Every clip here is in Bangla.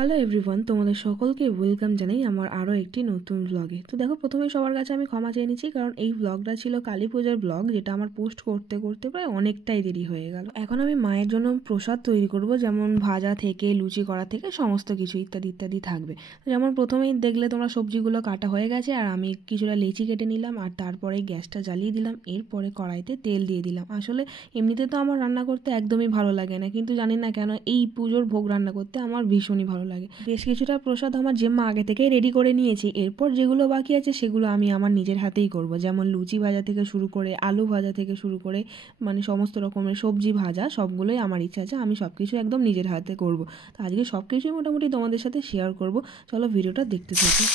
হ্যালো এভরিওয়ান, তোমাদের সকলকে ওয়েলকাম জানাই আমার আরও একটি নতুন ব্লগে। তো দেখো, প্রথমে সবার কাছে আমি ক্ষমা চেয়ে নিচ্ছি, কারণ এই ব্লগটা ছিল কালী পূজার ব্লগ, যেটা আমার পোস্ট করতে করতে প্রায় অনেকটাই দেরি হয়ে গেল। এখন আমি মায়ের জন্য প্রসাদ তৈরি করব, যেমন ভাজা থেকে লুচি করা থেকে সমস্ত কিছু ইত্যাদি ইত্যাদি থাকবে। যেমন প্রথমেই দেখলে তোমরা সবজিগুলো কাটা হয়ে গেছে, আর আমি কিছুটা লেচি কেটে নিলাম, আর তারপরে গ্যাসটা জ্বালিয়ে দিলাম। এরপরে কড়াইতে তেল দিয়ে দিলাম। আসলে এমনিতে তো আমার রান্না করতে একদমই ভালো লাগে না, কিন্তু জানি না কেন এই পুজোর ভোগ রান্না করতে আমার ভীষণই ভালো লাগে। বেশ কিছুটা প্রসাদ আমার জেম্মা আগে থেকেই রেডি করে নিয়েছি। এরপর যেগুলো বাকি আছে সেগুলো আমি আমার নিজের হাতেই করব, যেমন লুচি ভাজা থেকে শুরু করে আলু ভাজা থেকে শুরু করে মানে সমস্ত রকমের সবজি ভাজা সবগুলোই আমার ইচ্ছা আছে আমি সব কিছু একদম নিজের হাতে করব। তো আজকে সব কিছুই মোটামুটি তোমাদের সাথে শেয়ার করব। চলো ভিডিওটা দেখতে থাকি।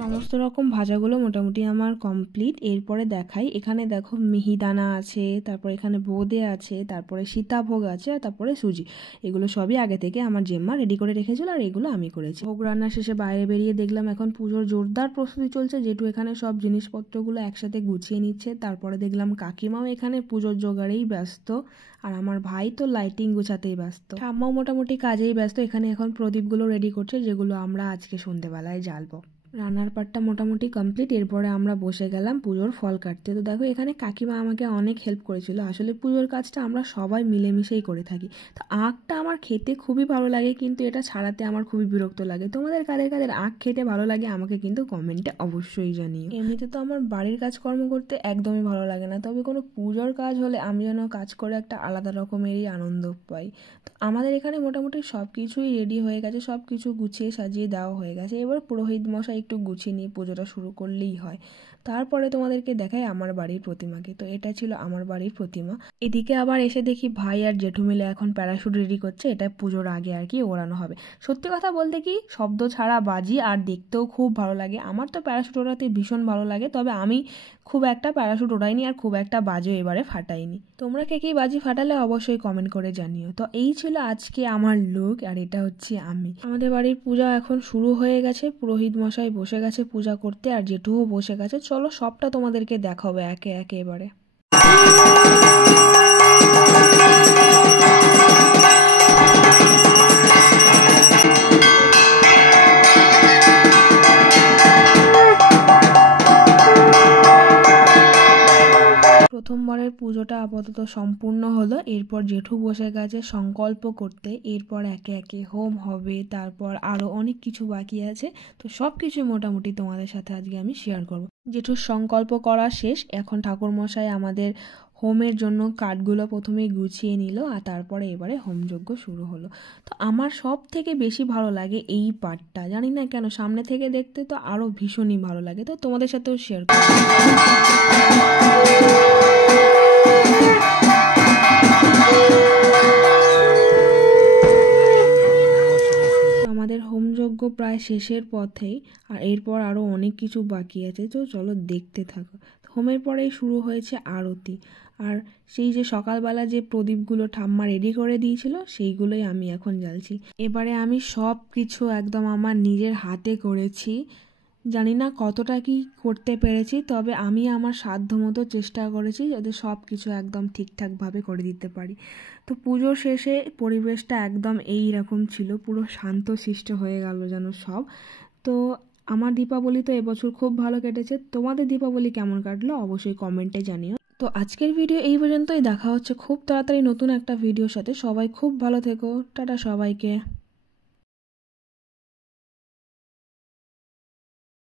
সমস্ত রকম ভাজাগুলো মোটামুটি আমার কমপ্লিট। এরপরে দেখাই, এখানে দেখো মিহিদানা আছে, তারপর এখানে বোঁদে আছে, তারপরে সীতাভোগ আছে, আর তারপরে সুজি। এগুলো সবই আগে থেকে আমার জেম্মা রেডি করে রেখেছিল, আর এগুলো আমি করেছি। ভোগ রান্না শেষে বাইরে বেরিয়ে দেখলাম এখন পুজোর জোরদার প্রস্তুতি চলছে, যেটু এখানে সব জিনিসপত্রগুলো একসাথে গুছিয়ে নিচ্ছে। তারপরে দেখলাম কাকিমাও এখানে পুজোর জোগাড়েই ব্যস্ত, আর আমার ভাই তো লাইটিং গোছাতেই ব্যস্ত। ঠাম্মাও মোটামুটি কাজেই ব্যস্ত। এখানে এখন প্রদীপগুলো রেডি করছে, যেগুলো আমরা আজকে সন্ধ্যেবেলায় জ্বালবো। রান্নার পার্টটা মোটামুটি কমপ্লিট। এরপরে আমরা বসে গেলাম পুজোর ফল কাটতে। তো দেখো, এখানে কাকিমা আমাকে অনেক হেল্প করেছিল। আসলে পুজোর কাজটা আমরা সবাই মিলেমিশেই করে থাকি। তো আখটা আমার খেতে খুবই ভালো লাগে, কিন্তু এটা ছাড়াতে আমার খুবই বিরক্ত লাগে। তোমাদের কাদের কাদের আখ খেতে ভালো লাগে আমাকে কিন্তু কমেন্টে অবশ্যই জানিও। এমনিতে তো আমার বাড়ির কাজকর্ম করতে একদমই ভালো লাগে না, তবে কোনো পুজোর কাজ হলে আমি যেন কাজ করে একটা আলাদা রকমেরই আনন্দ পাই। তো আমাদের এখানে মোটামুটি সব কিছুই রেডি হয়ে গেছে, সব কিছু গুছিয়ে সাজিয়ে দেওয়া হয়ে গেছে। এবার পুরোহিত মশাই একটু গুছিয়ে নিয়ে পুজোটা শুরু করলেই হয়। তারপরে তোমাদেরকে দেখাই আমার বাড়ির প্রতিমাকে। তো এটা ছিল আমার বাড়ির প্রতিমা। এদিকে আবার এসে দেখি ভাই আর জেঠু মিলে এখন প্যারাশুট রেডি করছে। এটা পুজোর আগে আর কি ওড়ানো হবে। সত্যি কথা বলতে কি, শব্দ ছাড়া বাজি আর দেখতেও খুব ভালো লাগে। আমার তো প্যারাশুট ওড়াতে ভীষণ ভালো লাগে, তবে আমি খুব একটা প্যারাশুট ওড়াইনি আর খুব একটা বাজিও এবারে ফাটাইনি। তোমরা কে কি বাজি ফাটালে অবশ্যই কমেন্ট করে জানিও। তো এই ছিল আজকে আমার লুক, আর এটা হচ্ছে আমি। আমাদের বাড়ির পূজা এখন শুরু হয়ে গেছে। পুরোহিত মশাই বসে গেছে পূজা করতে, আর জেঠুও বসে গেছে। চলো সবটা তোমাদেরকে দেখাবো একে একে এবারে। প্রথমবারের পুজোটা আপাতত সম্পূর্ণ হলো। এরপর জেঠু বসে গেছে সংকল্প করতে। এরপর একে একে হোম হবে, তারপর আরও অনেক কিছু বাকি আছে। তো সব কিছু মোটামুটি তোমাদের সাথে আজকে আমি শেয়ার করব। জেঠুর সংকল্প করা শেষ। এখন ঠাকুরমশাই আমাদের হোমের জন্য কাঠগুলো প্রথমেই গুছিয়ে নিল, আর তারপরে এবারে হোমযজ্ঞ শুরু হলো। তো আমার সব থেকে বেশি ভালো লাগে এই পার্টটা, জানি না কেন, সামনে থেকে দেখতে তো আরও ভীষণই ভালো লাগে। তো তোমাদের সাথেও শেয়ার করব। আমাদের হোমযজ্ঞ প্রায় শেষের পথেই, আর এরপর আরও অনেক কিছু বাকি আছে। তো চলো দেখতে থাকো। হোমের পরেই শুরু হয়েছে আরতি। আর সেই যে সকালবেলা যে প্রদীপগুলো ঠাম্মা রেডি করে দিয়েছিল সেইগুলোই আমি এখন জ্বালছি। এবারে আমি সব কিছু একদম আমার নিজের হাতে করেছি, জানি না কতটা কি করতে পেরেছি, তবে আমি আমার সাধ্যমতো চেষ্টা করেছি যাতে সব কিছু একদম ঠিকঠাকভাবে করে দিতে পারি। তো পুজোর শেষে পরিবেশটা একদম এই রকম ছিল, পুরো শান্তশিষ্ট হয়ে গেল যেন সব। তো আমার দীপাবলি তো এবছর খুব ভালো কেটেছে। তোমাদের দীপাবলি কেমন কাটলো অবশ্যই কমেন্টে জানিও। তো আজকের ভিডিও এই পর্যন্তই, দেখা হচ্ছে খুব তাড়াতাড়ি নতুন একটা ভিডিওর সাথে। সবাই খুব ভালো থেকো, টাটা সবাইকে।